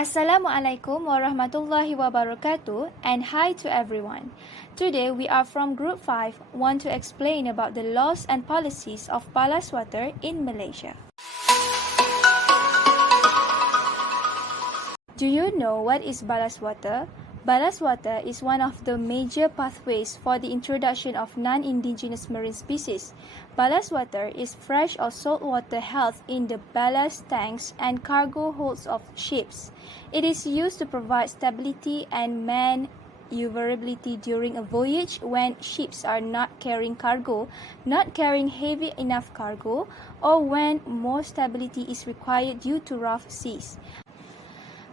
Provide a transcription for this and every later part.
Assalamualaikum warahmatullahi wabarakatuh and hi to everyone. Today we are from Group 5 want to explain about the laws and policies of ballast water in Malaysia. Do you know what is ballast water? Ballast water is one of the major pathways for the introduction of non-indigenous marine species. Ballast water is fresh or salt water held in the ballast tanks and cargo holds of ships. It is used to provide stability and maneuverability during a voyage when ships are not carrying cargo, not carrying heavy enough cargo, or when more stability is required due to rough seas.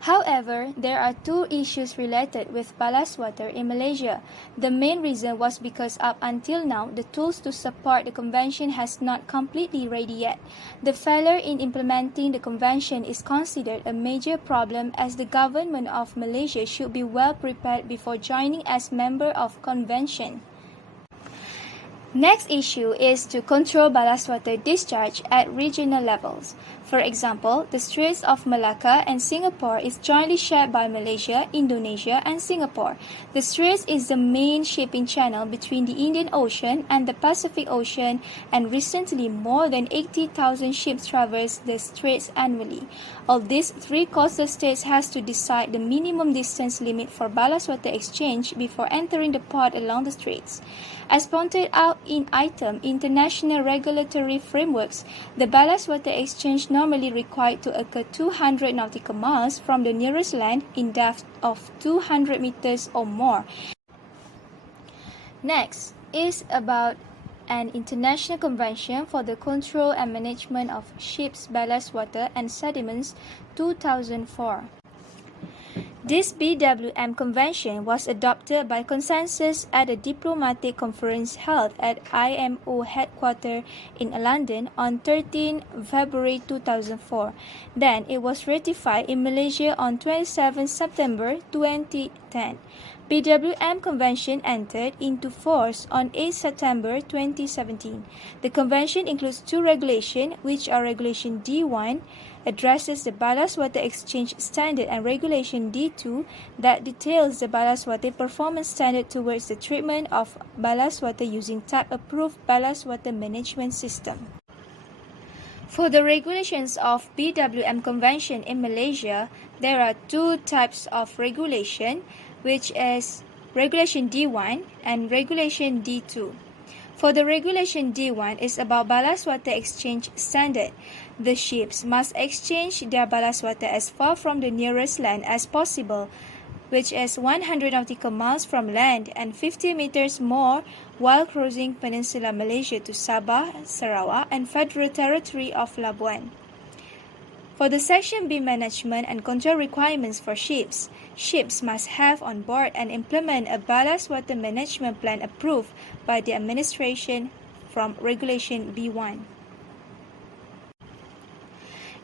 However, there are two issues related with ballast water in Malaysia. The main reason was because up until now, the tools to support the convention has not completely ready yet. The failure in implementing the convention is considered a major problem as the government of Malaysia should be well prepared before joining as member of convention. Next issue is to control ballast water discharge at regional levels. For example, the Straits of Malacca and Singapore is jointly shared by Malaysia, Indonesia, and Singapore. The Straits is the main shipping channel between the Indian Ocean and the Pacific Ocean, and recently more than 80,000 ships traverse the Straits annually. Of these, three coastal states has to decide the minimum distance limit for ballast water exchange before entering the port along the Straits. As pointed out in item International Regulatory Frameworks, the ballast water exchange normally required to occur 200 nautical miles from the nearest land in depth of 200 meters or more. Next is about an international convention for the control and management of ships' ballast water and sediments 2004. This BWM convention was adopted by consensus at a diplomatic conference held at IMO headquarters in London on 13 February 2004. Then it was ratified in Malaysia on 27 September 2010. BWM Convention entered into force on 8 September 2017. The convention includes two regulations, which are Regulation D1, addresses the ballast water exchange standard, and Regulation D2 that details the ballast water performance standard towards the treatment of ballast water using type-approved ballast water management system. For the regulations of BWM Convention in Malaysia, there are two types of regulation, which is Regulation D1 and Regulation D2. For the Regulation D1 is about ballast water exchange standard. The ships must exchange their ballast water as far from the nearest land as possible, which is 100 nautical miles from land and 50 meters more while crossing Peninsula Malaysia to Sabah, Sarawak, and Federal Territory of Labuan. For the Section B management and control requirements for ships, ships must have on board and implement a ballast water management plan approved by the administration from Regulation B1.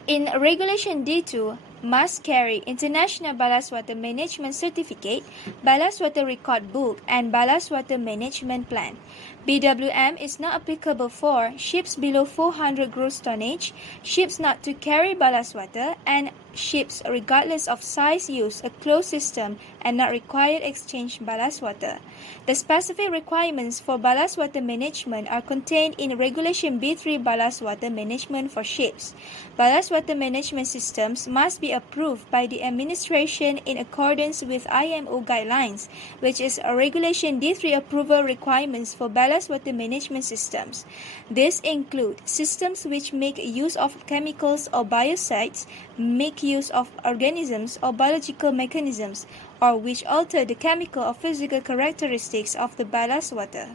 In Regulation D2, must carry International Ballast Water Management Certificate, Ballast Water Record Book, and Ballast Water Management Plan. BWM is not applicable for ships below 400 gross tonnage, ships not to carry ballast water, and ships regardless of size use a closed system and not required exchange ballast water. The specific requirements for ballast water management are contained in Regulation B3 Ballast Water Management for ships. Ballast water management systems must be approved by the administration in accordance with IMO guidelines, which is a Regulation D3 approval requirements for ballast water management systems. These include systems which make use of chemicals or biocides, make use of organisms or biological mechanisms, or which alter the chemical or physical characteristics of the ballast water.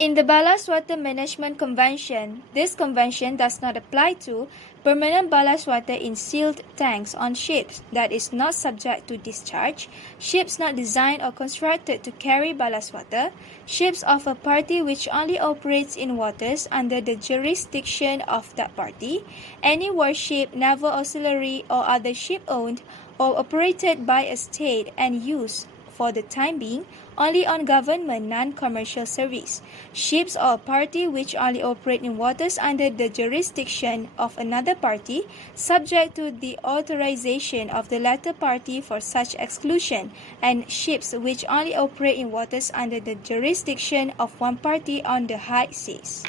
In the Ballast Water Management Convention, this convention does not apply to permanent ballast water in sealed tanks on ships that is not subject to discharge, ships not designed or constructed to carry ballast water, ships of a party which only operates in waters under the jurisdiction of that party, any warship, naval auxiliary, or other ship owned or operated by a state and used for the time being, only on government non-commercial service. Ships or a party which only operate in waters under the jurisdiction of another party, subject to the authorization of the latter party for such exclusion, and ships which only operate in waters under the jurisdiction of one party on the high seas.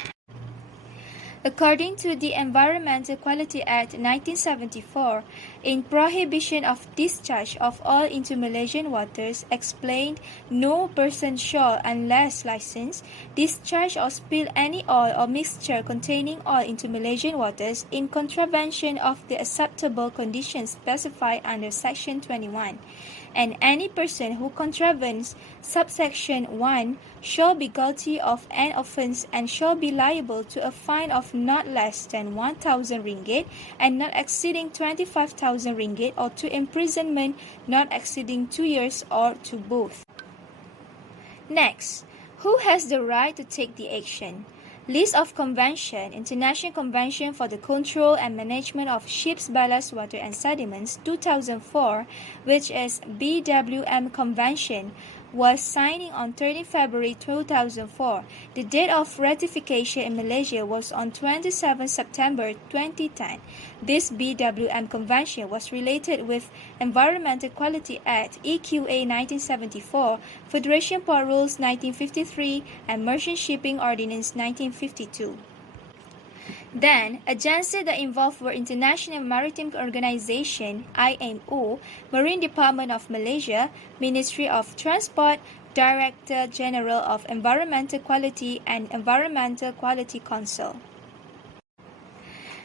According to the Environmental Quality Act 1974, in prohibition of discharge of oil into Malaysian waters, explained no person shall, unless licensed, discharge or spill any oil or mixture containing oil into Malaysian waters in contravention of the acceptable conditions specified under Section 21. And any person who contravenes subsection 1 shall be guilty of an offence and shall be liable to a fine of not less than 1,000 ringgit and not exceeding 25,000 ringgit, or to imprisonment not exceeding 2 years, or to both. Next, who has the right to take the action? List of Convention, International Convention for the Control and Management of Ships' Ballast Water and Sediments 2004, which is BWM Convention, was signed on 13 February 2004. The date of ratification in Malaysia was on 27 September 2010. This BWM Convention was related with Environmental Quality Act EQA 1974, Federation Port Rules 1953, and Merchant Shipping Ordinance 1952. Then, agencies that involved were International Maritime Organization (IMO), Marine Department of Malaysia, Ministry of Transport, Director General of Environmental Quality, and Environmental Quality Council.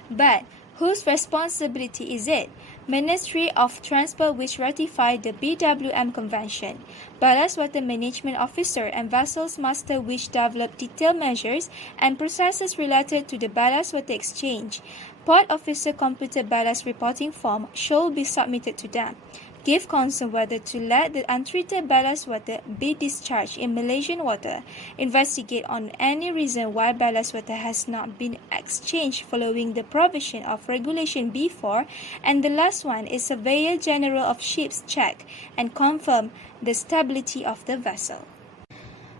But whose responsibility is it? Ministry of Transport, which ratified the BWM Convention. Ballast Water Management Officer and Vessels Master, which develop detailed measures and processes related to the ballast water exchange. Port Officer completed ballast reporting form shall be submitted to them. Give consent whether to let the untreated ballast water be discharged in Malaysian water. Investigate on any reason why ballast water has not been exchanged following the provision of Regulation B4. And the last one is Surveyor General of Ships check and confirm the stability of the vessel.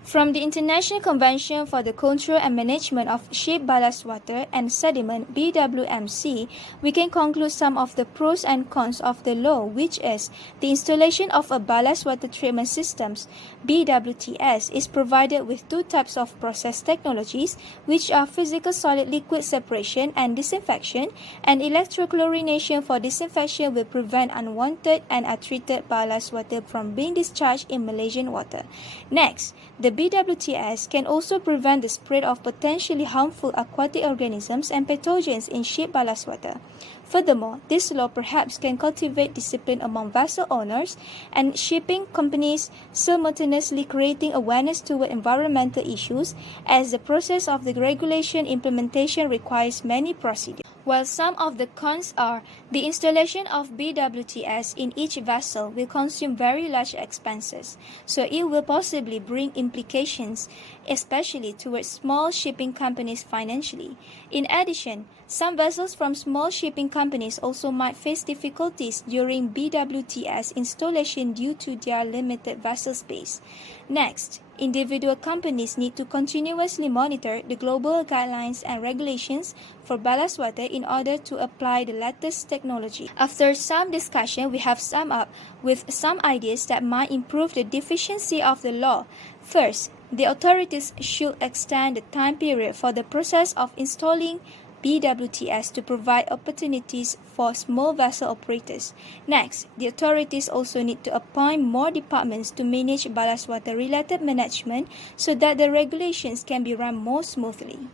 From the International Convention for the Control and Management of Ship Ballast Water and Sediment (BWMC), we can conclude some of the pros and cons of the law, which is the installation of a ballast water treatment systems (BWTS) is provided with two types of process technologies, which are physical solid liquid separation and disinfection, and electrochlorination for disinfection will prevent unwanted and untreated ballast water from being discharged in Malaysian water. Next, the BWTS can also prevent the spread of potentially harmful aquatic organisms and pathogens in ship ballast water. Furthermore, this law perhaps can cultivate discipline among vessel owners and shipping companies, simultaneously creating awareness toward environmental issues, as the process of the regulation implementation requires many procedures. While some of the cons are, the installation of BWTS in each vessel will consume very large expenses, so it will possibly bring implications, especially towards small shipping companies financially. In addition, some vessels from small shipping companies also might face difficulties during BWTS installation due to their limited vessel space. Next, individual companies need to continuously monitor the global guidelines and regulations for ballast water in order to apply the latest technology. After some discussion, we have summed up with some ideas that might improve the efficiency of the law. First, the authorities should extend the time period for the process of installing BWTS to provide opportunities for small vessel operators. Next, the authorities also need to appoint more departments to manage ballast water related management so that the regulations can be run more smoothly.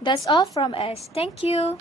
That's all from us. Thank you.